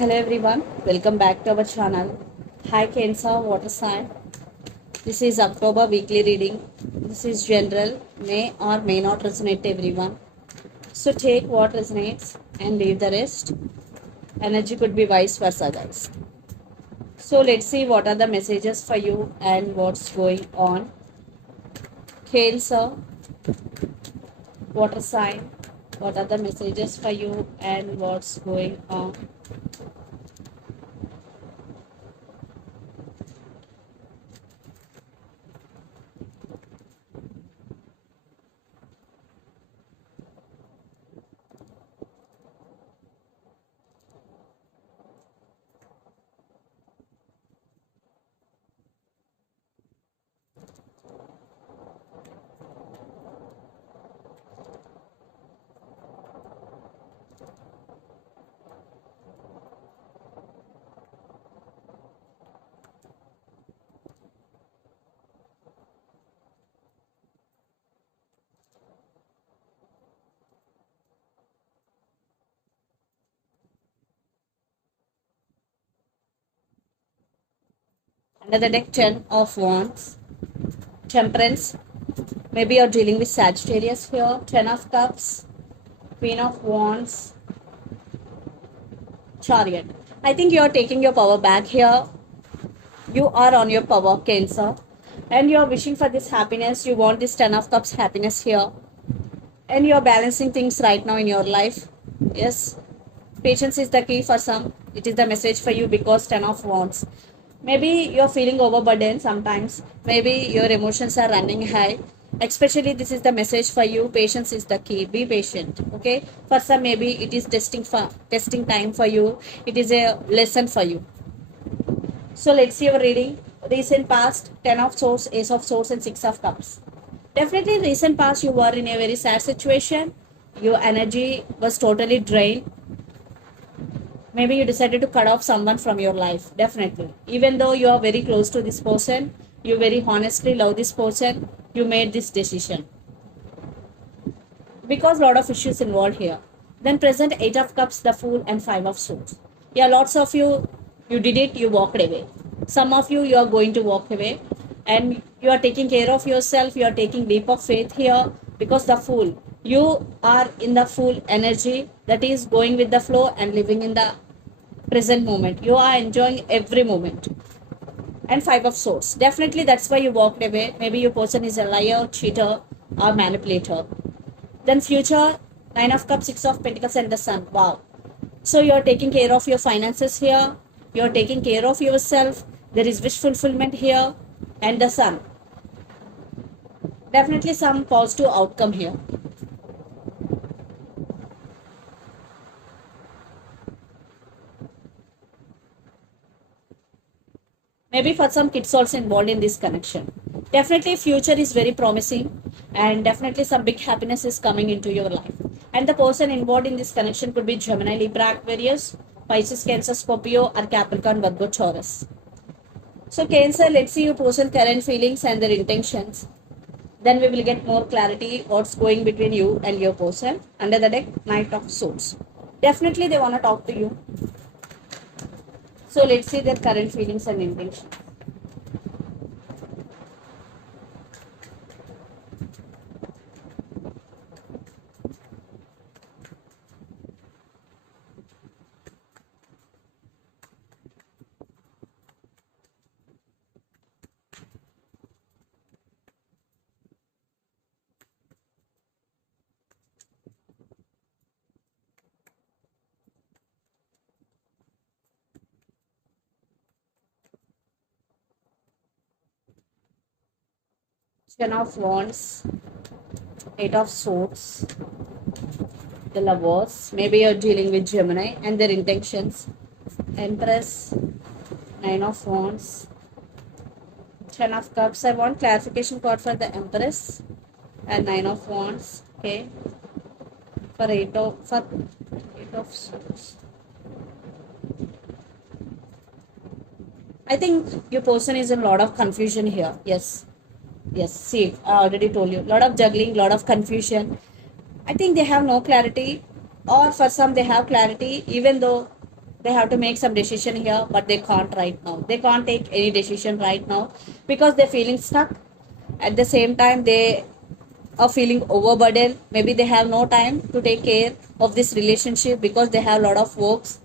Hello everyone, welcome back to our channel. Hi Cancer Water Sign. This is October weekly reading. This is general, may or may not resonate everyone. So take what resonates and leave the rest. Energy could be vice versa, guys. So let's see what are the messages for you and what's going on. Cancer Water Sign. What are the messages for you and what's going on? Under the deck, 10 of Wands, Temperance. Maybe you're dealing with Sagittarius here. 10 of Cups, Queen of Wands, Chariot. I think you're taking your power back here. You are on your power, Cancer. And you're wishing for this happiness. You want this 10 of Cups happiness here. And you're balancing things right now in your life. Yes. Patience is the key for some. It is the message for you because 10 of Wands. Maybe you're feeling overburdened sometimes. Maybe your emotions are running high. Especially this is the message for you. Patience is the key. Be patient. Okay. For some, maybe it is testing time for you. It is a lesson for you. So let's see our reading. Recent past, 10 of Swords, Ace of Swords, and 6 of Cups. Definitely recent past you were in a very sad situation. Your energy was totally drained. Maybe you decided to cut off someone from your life. Definitely. Even though you are very close to this person, you very honestly love this person, you made this decision. Because a lot of issues involved here. Then present 8 of Cups, the Fool, and 5 of Swords. Yeah, lots of you did it, you walked away. Some of you are going to walk away. And you are taking care of yourself, you are taking leap of faith here. Because the Fool, you are in the Fool energy, that is going with the flow and living in the present moment. You are enjoying every moment. And 5 of Swords, definitely that's why you walked away. Maybe your person is a liar, cheater, or manipulator. Then future, 9 of Cups, 6 of Pentacles, and the Sun. Wow. So you're taking care of your finances here. You're taking care of yourself. There is wish fulfillment here. And the Sun. Definitely some positive outcome here. Maybe for some kids also involved in this connection. Definitely future is very promising and definitely some big happiness is coming into your life. And the person involved in this connection could be Gemini, Libra, Aquarius, Pisces, Cancer, Scorpio, or Capricorn, Virgo, Taurus. So Cancer, let's see your person current feelings and their intentions. Then we will get more clarity what's going between you and your person. Under the deck, Knight of Swords. Definitely they want to talk to you. So let's see their current feelings and intentions. Ten of Wands, 8 of Swords, the Lovers. Maybe you're dealing with Gemini and their intentions. Empress, 9 of Wands, 10 of Cups. I want clarification card for the Empress and 9 of Wands. Okay. For 8 of Swords. I think your person is in a lot of confusion here. Yes. Yes, see, I already told you. Lot of juggling, lot of confusion. I think they have no clarity, or for some they have clarity, even though They have to make some decision here, but they can't right now. They can't take any decision right now because they're feeling stuck. At the same time, they are feeling overburdened. Maybe they have no time to take care of this relationship because they have a lot of works.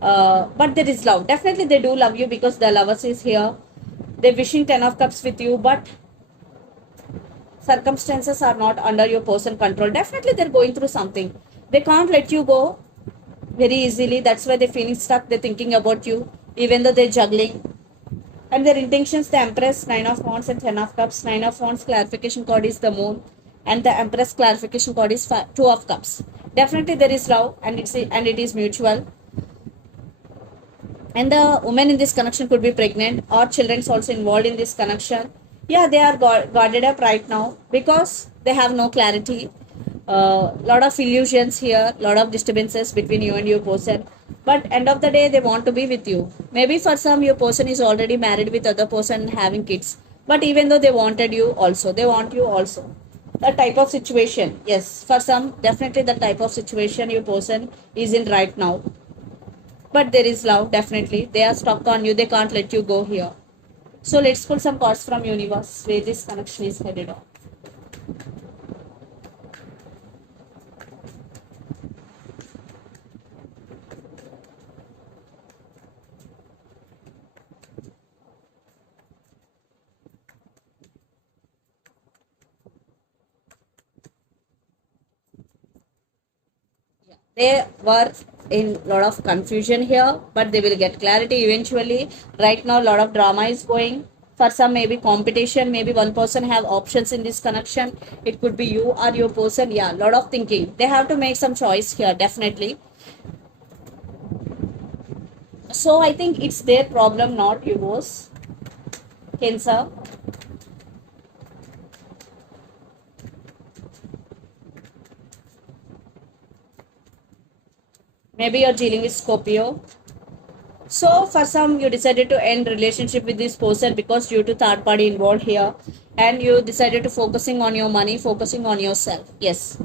But there is love. Definitely, they do love you because the lovers is here. They're wishing 10 of cups with you, but circumstances are not under your person control. Definitely, they're going through something. They can't let you go very easily. That's why they're feeling stuck. They're thinking about you, even though they're juggling. And their intentions, the Empress, 9 of Wands and 10 of Cups. 9 of Wands clarification card is the Moon, and the Empress clarification card is 2 of Cups. Definitely there is love, and it is mutual. And the woman in this connection could be pregnant, or children is also involved in this connection. Yeah, they are guarded up right now because they have no clarity. Lot of illusions here, lot of disturbances between you and your person, but end of the day they want to be with you. Maybe for some your person is already married with other person and having kids, but even though they wanted you also, they want you also. That type of situation, yes, for some definitely the type of situation your person is in right now. But there is love. Definitely they are stuck on you, they can't let you go here. So let's pull some cards from universe where this connection is headed on. They were in lot of confusion here, but they will get clarity eventually. Right now lot of drama is going. For some maybe competition, maybe one person have options in this connection. It could be you or your person. Yeah, lot of thinking. They have to make some choice here, definitely. So I think it's their problem, not yours, Cancer. Maybe you're dealing with Scorpio. So for some you decided to end relationship with this person because due to third party involved here, and you decided to focusing on your money, focusing on yourself. Yes.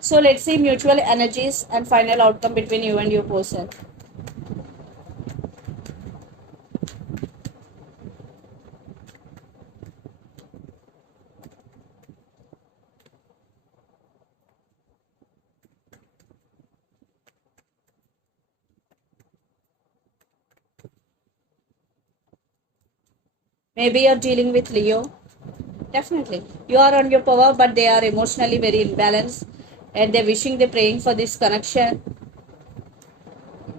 So let's see mutual energies and final outcome between you and your person. Maybe you're dealing with Leo. Definitely. You are on your power, but they are emotionally very imbalanced, and they're wishing, they're praying for this connection.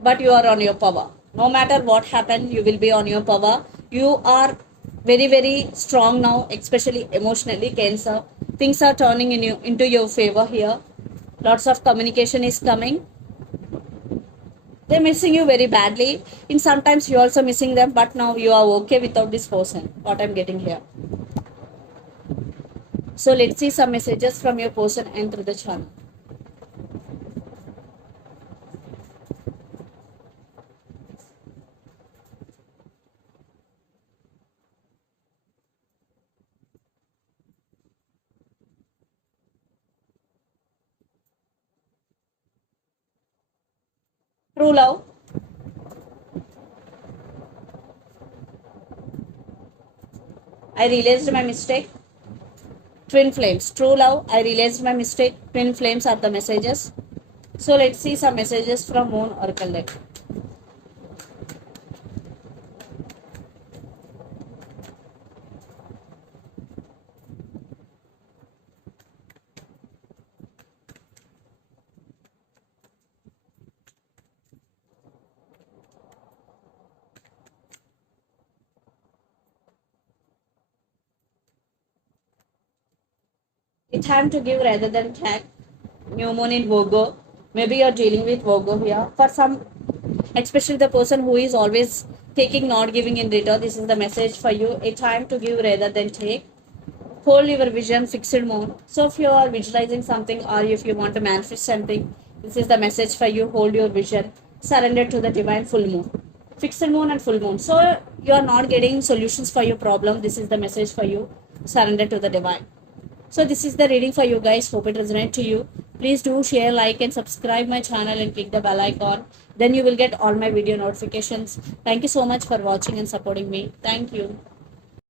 But you are on your power. No matter what happened, you will be on your power. You are very, very strong now, especially emotionally, Cancer. Things are turning into your favor here. Lots of communication is coming. They're missing you very badly. In sometimes you also missing them, but now you are okay without this person. What I'm getting here. So let's see some messages from your person and through the channel. True love. I realized my mistake. Twin flames. True love. I realized my mistake. Twin flames are the messages. So let's see some messages from Moon Oracle deck. It's time to give rather than take. New moon in Virgo. Maybe you're dealing with Virgo here. For some, especially the person who is always taking, not giving in return, this is the message for you. A time to give rather than take. Hold your vision, fixed moon. So if you are visualizing something or if you want to manifest something, this is the message for you. Hold your vision. Surrender to the divine full moon. Fixed moon and full moon. So you are not getting solutions for your problem. This is the message for you. Surrender to the divine. So this is the reading for you guys. Hope it resonates to you. Please do share, like, and subscribe my channel and click the bell icon. Then you will get all my video notifications. Thank you so much for watching and supporting me. Thank you.